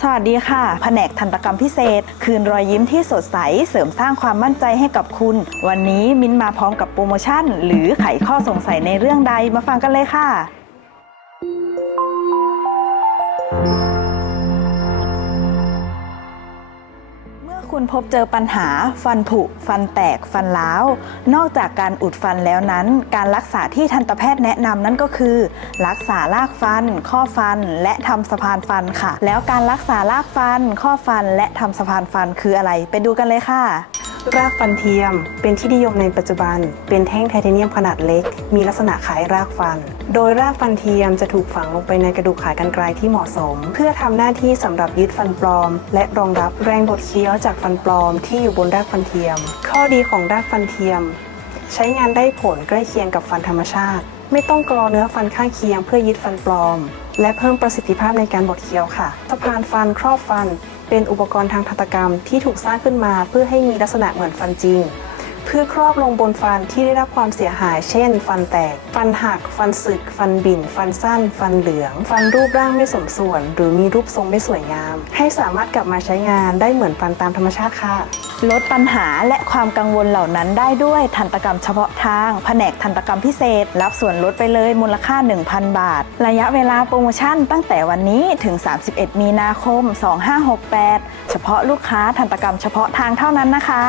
สวัสดีค่ะ แผนกทันตกรรมพิเศษ คืนรอยยิ้มที่สดใส เสริมสร้างความมั่นใจให้กับคุณ วันนี้มิ้นมาพร้อมกับโปรโมชั่น หรือไขข้อสงสัยในเรื่องใดมาฟังกันเลยค่ะ คุณพบเจอปัญหา ฟันผุ ฟันแตก ฟันล้าว นอกจากการอุดฟันแล้วนั้น การรักษาที่ทันตแพทย์แนะนำนั่นก็คือ รักษาลากฟัน ข้อฟัน และทำสะพานฟันค่ะ แล้วการรักษาลากฟัน ข้อฟัน และทำสะพานฟันคืออะไร ไปดูกันเลยค่ะ รากฟันเทียม เป็นที่นิยมในปัจจุบัน เป็นแท่งไทเทเนียมขนาดเล็ก มีลักษณะคล้ายรากฟัน โดยรากฟันเทียมจะถูกฝังลงไปในกระดูกขากรรไกรที่เหมาะสม เพื่อทำหน้าที่สำหรับยึดฟันปลอม และรองรับแรงบดเคี้ยวจากฟันปลอมที่อยู่บนรากฟันเทียม ข้อดีของรากฟันเทียม ใช้งานได้ผลใกล้เคียงกับฟันธรรมชาติ ไม่ต้องกรอเนื้อฟันข้างเคียงเพื่อยึดฟันปลอม และเพิ่มประสิทธิภาพในการบดเคี้ยวค่ะ สะพานฟันครอบฟัน เป็นอุปกรณ์ทางทันตกรรมที่ถูกสร้างขึ้นมาเพื่อให้มีลักษณะเหมือนฟันจริง เพื่อครอบลงบนฟันที่ได้รับความเสียหาย เช่น ฟันแตก ฟันหัก ฟันสึก ฟันบิ่น ฟันสั้น ฟันเหลือง ฟันรูปร่างไม่สมส่วน หรือมีรูปทรงไม่สวยงาม ให้สามารถกลับมาใช้งานได้เหมือนฟันตามธรรมชาติค่ะ ลดปัญหาและความกังวลเหล่านั้นได้ด้วยทันตกรรมเฉพาะทาง แผนกทันตกรรมพิเศษ รับส่วนลดไปเลยมูลค่า 1,000 บาท ระยะเวลาโปรโมชั่นตั้งแต่วันนี้ถึง 31 มีนาคม 2568 เฉพาะลูกค้าทันตกรรมเฉพาะทางเท่านั้นนะคะ